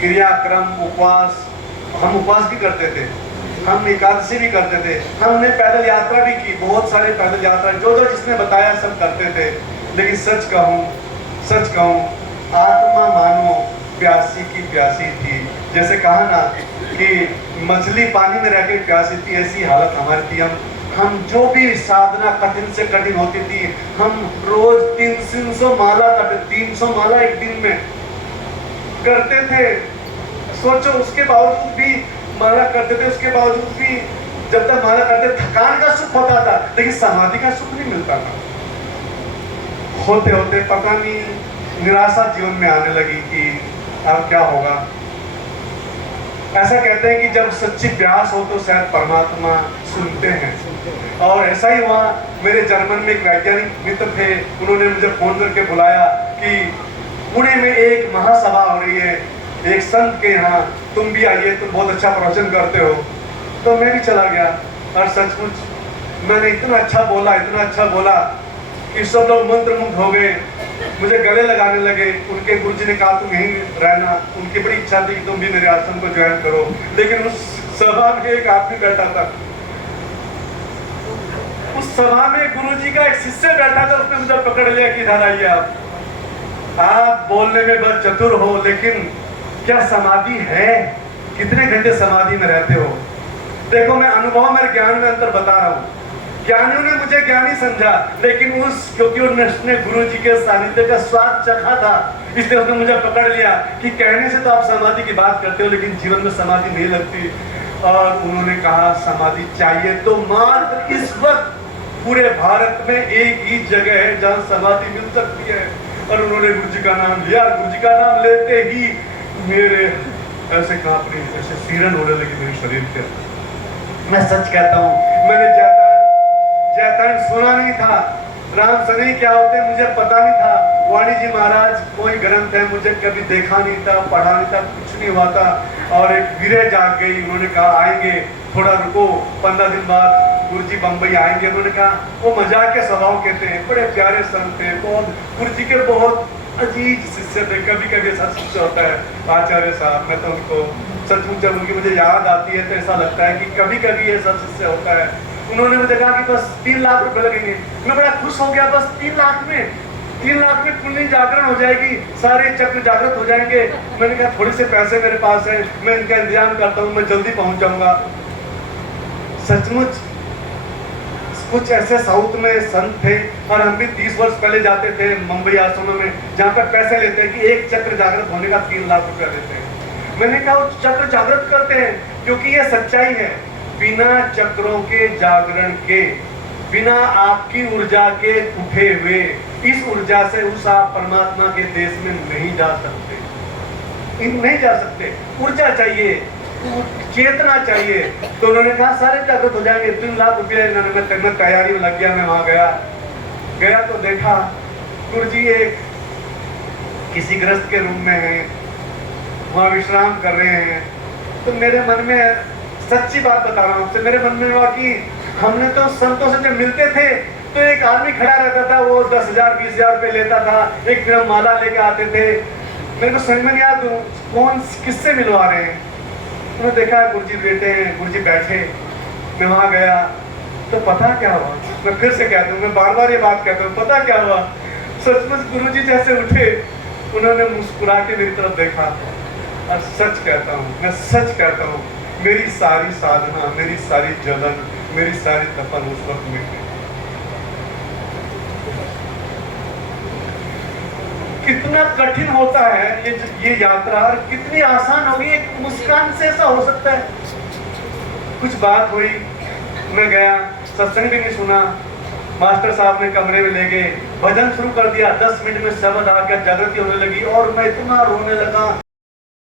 क्रियाक्रम, उपवास, हम उपवास भी करते थे, हम एकादशी भी करते थे, हमने पैदल यात्रा भी की, बहुत सारे पैदल यात्रा जो जो जिसने बताया सब करते थे। लेकिन सच कहूँ आत्मा मानो प्यासी की प्यासी थी। जैसे कहा ना कि मछली पानी में रह के प्यासी थी, ऐसी हालत हमारी थी। हम जो भी साधना कठिन से कठिन होती थी, हम रोज 300 माला करते, 300 माला एक दिन में करते थे। सोचो, उसके बावजूद भी माला करते थे, उसके बावजूद भी जब तक माला करते थकान का सुख होता था, लेकिन समाधि का सुख नहीं मिलता था। होते होते पता नहीं निराशा जीवन में आने लगी कि अब क्या होगा। ऐसा कहते हैं कि जब सच्ची प्यास हो तो शायद परमात्मा सुनते हैं, और ऐसा ही हुआ। मेरे जर्मन में एक वैज्ञानिक मित्र थे, उन्होंने मुझे फोन करके बुलाया कि पुणे में एक महासभा हो रही है एक संत के यहाँ, तुम भी आइए, तुम बहुत अच्छा प्रवचन करते हो। तो मैं भी चला गया, और सचमुच मैंने इतना अच्छा बोला कि सब लोग मंत्रमुग्ध हो गए, मुझे गले लगाने लगे। उनके गुरुजी ने कहा तुम यहीं रहना, उनकी बड़ी इच्छा थी कि तुम भी मेरे आश्रम को ज्वाइन करो। लेकिन उस सभा में एक आदमी बैठा था, उस सभा में गुरुजी का एक शिष्य बैठा था, उसने मुझे पकड़ लिया कि इधर आइए, आप बोलने में बस चतुर हो, लेकिन क्या समाधि है? कितने घंटे समाधि में रहते हो? देखो, मैं अनुभव में ज्ञान में अंतर बता रहा हूँ। ज्ञानियों ने मुझे ज्ञानी समझा, लेकिन क्योंकि उसने गुरु जी के सानिध्य का स्वाद चखा था, इसलिए उसने मुझे पकड़ लिया कि कहने से तो आप समाधि की बात करते हो, लेकिन जीवन में समाधि नहीं लगती। और उन्होंने कहा समाधि चाहिए तो मात्र इस वक्त पूरे भारत में एक ही जगह है जहाँ समाधि मिल सकती है। और उन्होंने गुरु जी का नाम लिया। गुरु जी का नाम लेते ही मेरे ऐसे कांपने, ऐसे सीरन होने लगी मेरे शरीर के। मैं सच कहता हूँ, मैंने जैतान सुना नहीं था, राम सनी क्या होते मुझे पता नहीं था, वाणी जी महाराज कोई ग्रंथ है मुझे कभी देखा नहीं था, पढ़ा नहीं था, कुछ नहीं हुआ था। और एक विरह जाग गई, उन्होंने कहा आएंगे, थोड़ा रुको, 15 दिन बाद गुरु जी बम्बई आएंगे। उन्होंने कहा, वो मजाक के स्वभाव के थे, बड़े प्यारे संत थे, बहुत गुरु जी के बहुत अजीज शिष्य थे। कभी कभी ऐसा शिष्य होता है, आचार्य साहब, मैं तो उनको सचमुच जब उनकी मुझे याद आती है तो ऐसा लगता है कि कभी कभी ऐसा शिष्य होता है। उन्होंने मुझे कहा कि बस 3 लाख रुपए लगेंगे। मैं बड़ा खुश हो गया, बस 3 लाख में कुंडली जागरण हो जाएगी, सारे चक्र जागृत हो जाएंगे। मैंने कहा थोड़े से पैसे मेरे पास है, मैं इनका इंतजाम करता हूँ, मैं जल्दी पहुंच जाऊंगा। सचमुच कुछ ऐसे साउथ में संत थे, और हम भी 30 वर्ष पहले जाते थे मुंबई आश्रमों में, जहाँ पर पैसे लेते हैं कि एक चक्र जागृत होने का 3 लाख रुपया लेते हैं। मैंने कहा वो चक्र जागृत करते हैं, क्योंकि ये सच्चाई है। बिना चक्रों के जागरण के, बिना आपकी ऊर्जा के उठे हुए, इस ऊर्जा से उस आप परमात्मा के देश में नहीं जा सकते। ऊर्जा चाहिए, चेतना चाहिए। तो उन्होंने कहा सारे जागृत हो जाएंगे, 3 लाख रुपया इन्होंने, मैं तैयारी में लग गया। मैं वहां गया तो देखा गुरुजी एक किसी ग्रस्त के रूम में है, वहां विश्राम कर रहे हैं। तो मेरे मन में, सच्ची बात बता रहा हूँ आपसे, मेरे मन में हुआ कि हमने तो संतों से जब मिलते थे तो एक आदमी खड़ा रहता था, वो 10,000 20,000 रुपए लेता था, एक दिन माला लेके आते थे। मेरे को समझ में नहीं आया कौन किससे मिलवा रहे हैं। उन्होंने देखा गुरुजी बैठे हैं, गुरुजी बैठे। मैं वहां गया तो पता क्या हुआ, मैं फिर से कहता हूँ, मैं बार बार ये बात कहता हूँ, पता क्या हुआ। सचमुच गुरुजी जैसे उठे, उन्होंने मुस्कुरा के मेरी तरफ देखा, और सच कहता हूँ मेरी सारी साधना, मेरी सारी जलन, मेरी सारी तपन उस वक्त मिट गई। कितना कठिन होता है ये यात्रा, और कितनी आसान होगी, एक मुस्कान से ऐसा हो सकता है। कुछ बात हुई, मैं गया, सत्संग भी नहीं सुना, मास्टर साहब ने कमरे में ले गए, भजन शुरू कर दिया। 10 मिनट में शब्द आ गया, जागृति होने लगी, और मैं इतना रोने लगा।